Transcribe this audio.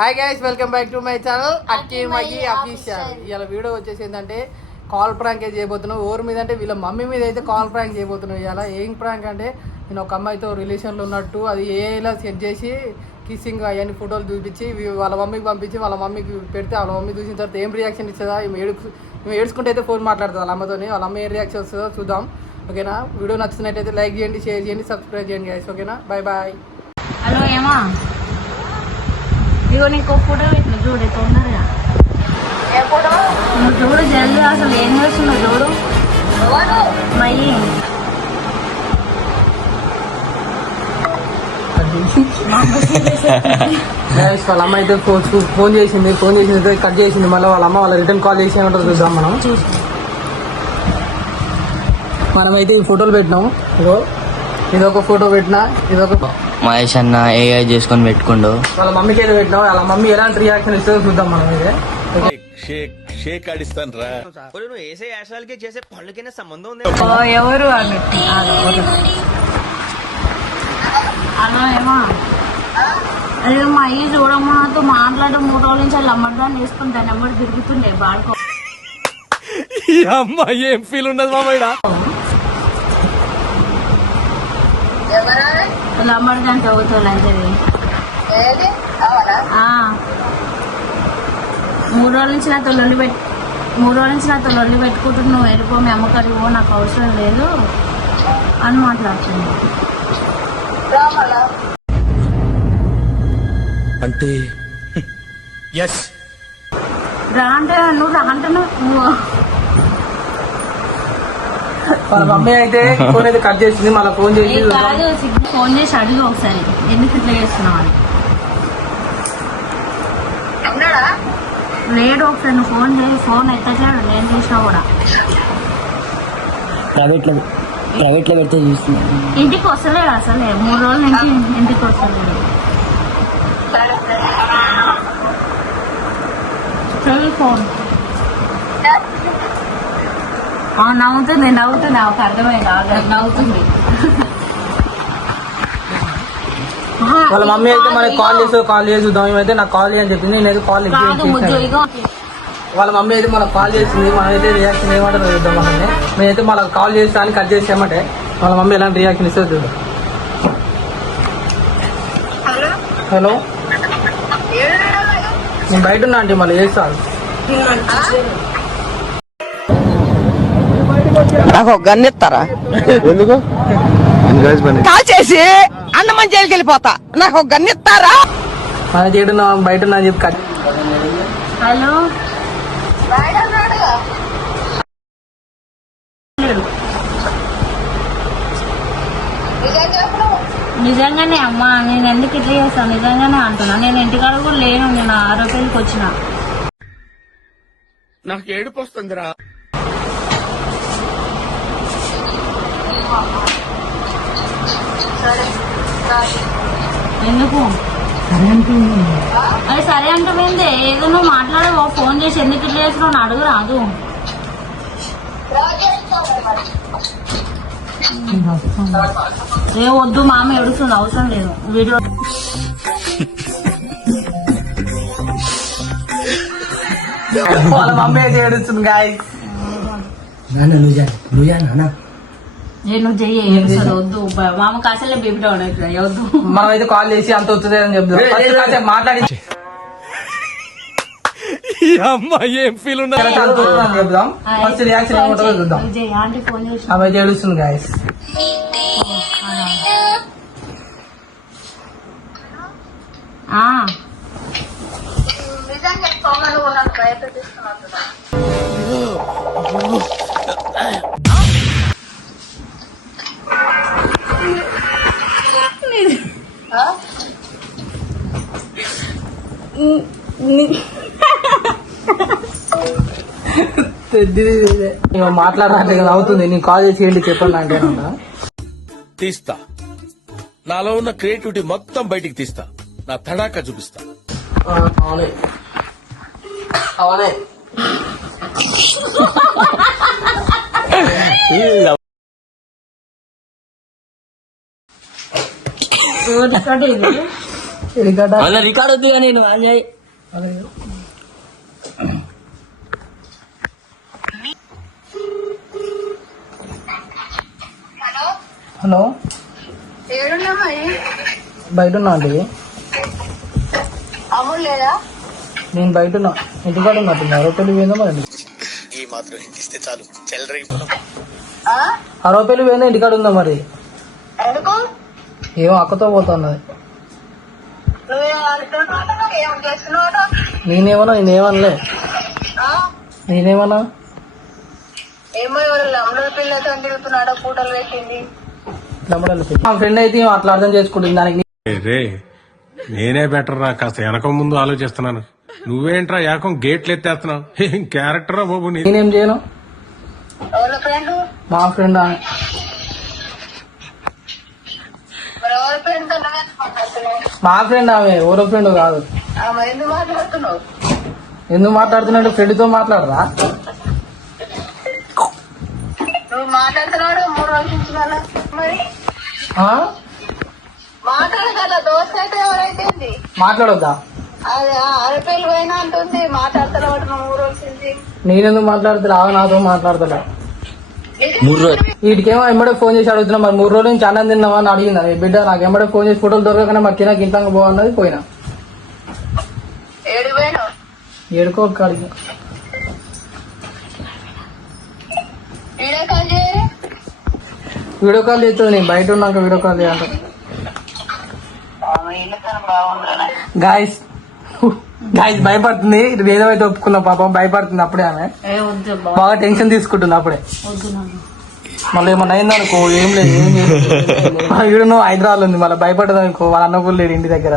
Hi guys, welcome back to my channel Akki మగి official. ఇవాళ video వచ్చేసి ఏంటంటే call prank చేయబోతున్నాం. ఎవరి మీద అంటే వీళ్ళ మమ్మీ మీద అయితే కాల్ ప్రాంక్ చేయబోతున్నాం. ఇవాళ ఏం ప్రాంక్ అంటే నేను ఒక అమ్మాయితో రిలేషన్లో ఉన్నట్టు అది ఏలా సెట్ చేసి కిస్సింగ్ అవన్నీ ఫోటోలు చూపించి వాళ్ళ మమ్మీకి పంపించి వాళ్ళ మమ్మీకి పెడితే వాళ్ళ మమ్మీ చూసిన తర్వాత ఏం రియాక్షన్ ఇస్తుందా, మేము ఏడ్చుకుంటే అయితే ఫోన్ మాట్లాడుతుంది వాళ్ళ అమ్మతోని. వాళ్ళ అమ్మ ఏం రియాక్షన్ వస్తుందో చూద్దాం. ఓకేనా? వీడియో నచ్చినట్టయితే లైక్ చేయండి, షేర్ చేయండి, సబ్స్క్రైబ్ చేయండి గైస్. ఓకేనా? Bye bye. హలో ఏమా, ఇగో నీకు ఫోటో పెట్టిన చూడు, తొందరగా నువ్వు చూడు జల్దీ. అసలు ఏం చేస్తున్నావు చూడు. మళ్ళీ వాళ్ళ అమ్మ అయితే ఫోన్ చేసింది కట్ చేసింది. మళ్ళీ వాళ్ళ అమ్మ వాళ్ళ రిటర్న్ కాల్ చేసి ఏమంటారు చూద్దాం. మనమైతే ఈ ఫోటోలు పెట్టినాం. ఇగో ఇదొక ఫోటో పెట్టినా, ఇదొక మహేష్ అన్న ఏఐ చేసుకొని పెట్టుకుండు. వాళ్ళ మమ్మీకి ఏదో పెట్టినాం. వాళ్ళ మమ్మీ ఎలాంటి రియాక్షన్ ఇస్తుందో చూద్దాం మనం. ఇదే ఎవరు అన్నట్టు. హలో ఏమా, అదే మా అయ్యి చూడమ్మా, నాతో మాట్లాడే 3 రోజుల నుంచి వాళ్ళు అమ్మడాన్ని వేసుకుని దాని అమ్మడి తిరుగుతుండే బాడుకో. అమ్మాయి ఏం ఫీల్ ఉండదు మామయ్య. వాళ్ళు అమ్మడి దాన్ని చదువుతారు అంటే 3 రోజుల నుంచి నాతో లొల్లి పెట్టుకుంటున్నావు. నువ్వు వెళ్ళిపో, మీ అమ్మకాడికి పో, నాకు అవసరం లేదు అని మాట్లాడుతుంది. అంటే రా అంటే నువ్వు వాళ్ళ మమ్మీ అయితే ఫోన్ అయితే కట్ చేసింది. మళ్ళీ ఫోన్ చేసి కాదు, ఫోన్ చేసి అడుగు ఒకసారి ఎందుకు ఇట్లా చేస్తున్నావు అని. లేడు, ఒకసారి నువ్వు ఫోన్ చేసి ఫోన్ ఎత్తట్లేడు. నేను చేసినా కూడా ప్రైవేట్ లో పెడితే చూస్తున్నాను. ఇంటికి వస్తలేడు అసలే, 3 రోజుల నుంచి ఇంటికి వస్తలేడు. ఫోన్ నవ్వుతుంది ఒక అర్థమైంది. నవ్వుతుంది. వాళ్ళ మమ్మీ అయితే మనకి కాల్ చేసి చూద్దాం. ఏమైతే నాకు కాల్ చేయని చెప్పింది. నేనైతే కాల్ వాళ్ళ మమ్మీ అయితే మనకు కాల్ చేసింది. మనమైతే రియాక్షన్ ఏమంటారు చూద్దాం. మనల్ని మేమైతే మనకు కాల్ చేస్తాను కట్ చేసామంటే వాళ్ళ మమ్మీ ఎలాంటి రియాక్షన్ ఇస్తుంది చూద్దాం. హలో, నేను బయట ఉన్నా అంటే మళ్ళీ చేస్తాను. నాకు గన్నెత్తారా? ఎందుకు కాల్ చేసి అన్నమని జైలుకి వెళ్ళిపోతా. నాకు గన్నెత్తారా? మన చేయడం బయట ఉన్నా అని చెప్పి కట్. హలో, నిజంగానే అమ్మా, నేను ఎందుకు ఇట్లా చేస్తాను నిజంగానే అంటున్నా. నేను ఇంటికాడ కూడా లేను, నేను ఆరోగ్యానికి వచ్చిన. నాకు ఏడుపు వస్తుందిరా. ఎందుకు అది సరే అంటేంది? ఏదో నువ్వు మాట్లాడవో, ఫోన్ చేసి ఎందుకు ఇట్లా చేస్తున్నావు అడుగు రాదు. ఏ వద్దు, మామ ఎడుస్తుంది, అవసరం లేదు. వీడియో వాళ్ళ మమ్మీ అయితే ఏడుస్తుంది గాయ్. నేను చెయ్యి ఏడుస్తాడు, వద్దు. మామకు అసలే బీపీ డౌన్ అవుతుంది, వద్దు. మనం అయితే కాల్ చేసి అంత వస్తుంది అని చెప్తాం. మాట్లాడి అమ్మాయి ఏం ఫీల్ ఉండదు చెప్దాం. ఫస్ట్ రియాక్షన్ ఏముంటుందో చూద్దాం. ఆంటీ ఫోన్ చేసి అవి అయితే ఏడుస్తుంది గాయస్. మాట్లాడాలంటే కదా అవుతుంది. నేను కాల్ చేసి ఏంటి చెప్పండి అంటే తీస్తా. నాలో ఉన్న క్రియేటివిటీ మొత్తం బయటికి తీస్తా. నా తడాకా చూపిస్తా. అవునే అవునే రికార్డ్ ఇది రికార్డ్ అలా రికార్డ్ వద్దు కానీ నువ్వు ఆన్ చేయి. హలో బయట ఉన్నా అండి. అమూల్ లేదా నేను బయట ఉన్నా, ఇంటికాడ ఉన్నట్టుంది. అరవై పోయిందో మరి ఈ మాత్రం ఇస్తే చాలు చెల్లరై అరవై పోయిందో ఇంటికాడ ఉందా మరి. ఎందుకు ఏమో అక్కతో పోతున్నది. ఏం చేస్తున్నావు నేనేమన్నా నేనేమన్నా ఏమో ఎవరు అమలు పిల్లతో తిరుగుతున్నాడో పూటలు పెట్టింది. మా ఫ్రెండ్ అయితే ఏమో అట్లా అర్థం చేసుకుంటుంది. దానికి రే నేనే బెటర్ రా, కాస్త వెనక ముందు ఆలోచిస్తున్నాను. నువ్వేంట్రా ఏకం గేట్లు ఎత్తేస్తున్నావు? ఏం క్యారెక్టర్ రా బాబు నీ. నేనేం చేయను. ఎవరి ఫ్రెండ్ మా ఫ్రెండ్ మరి ఎవరి ఫ్రెండ్ తో మాట్లాడుతున్నావు? మా ఫ్రెండ్ ఆమె, ఎవరో ఫ్రెండ్ కాదు. మరి ఎందుకు మాట్లాడుతున్నావు? ఎందుకు మాట్లాడుతున్నాడు? ఫ్రెండ్తో మాట్లాడరా? నువ్వు మాట్లాడుతున్నాడు 3 రోజుల నుంచి మళ్ళా మరి ఆ? మాట్లాడగల దోస్త్ అయితే ఎవరైతే మాట్లాడొద్దా? అది అరపేలు పోయినా అంటుంది. మాట్లాడుతున్నావు 3 రోజుల నుంచి. నేనెందుకు మాట్లాడతా? ఆమె నాతో మాట్లాడతా. 3 రోజులు వీటికేమో ఎంబడే ఫోన్ చేసి అడుగుతున్నా. మరి 3 రోజుల నుంచి అన్నం తిన్నావా అని అడిగిందా ఈ బిడ్డ. నాకు ఎంబడే ఫోన్ చేసి ఫోటోలు దొరకగానే మరి తినక ఇంతంగా పోవన్నది. పోయినా ఏడు పోయినావు? ఏడుకో కాడికి. వీడియో కాల్ చేయి. వీడియో కాల్ చేస్తుంది. నేను బయట ఉన్నాక వీడియో కాల్ చేయాలంట. గాయస్ భయపడుతుంది. ఏదైతే ఒప్పుకున్నా పాపం భయపడుతుంది. అప్పుడే ఆమె బాగా టెన్షన్ తీసుకుంటుంది. అప్పుడే మళ్ళీ ఏమన్నా అయిందనుకో, ఏం లేదు. వీడు నువ్వు హైదరాబాద్ ఉంది, మళ్ళీ భయపడదు అనుకో. వాళ్ళ అన్న కూడా లేడు ఇంటి దగ్గర.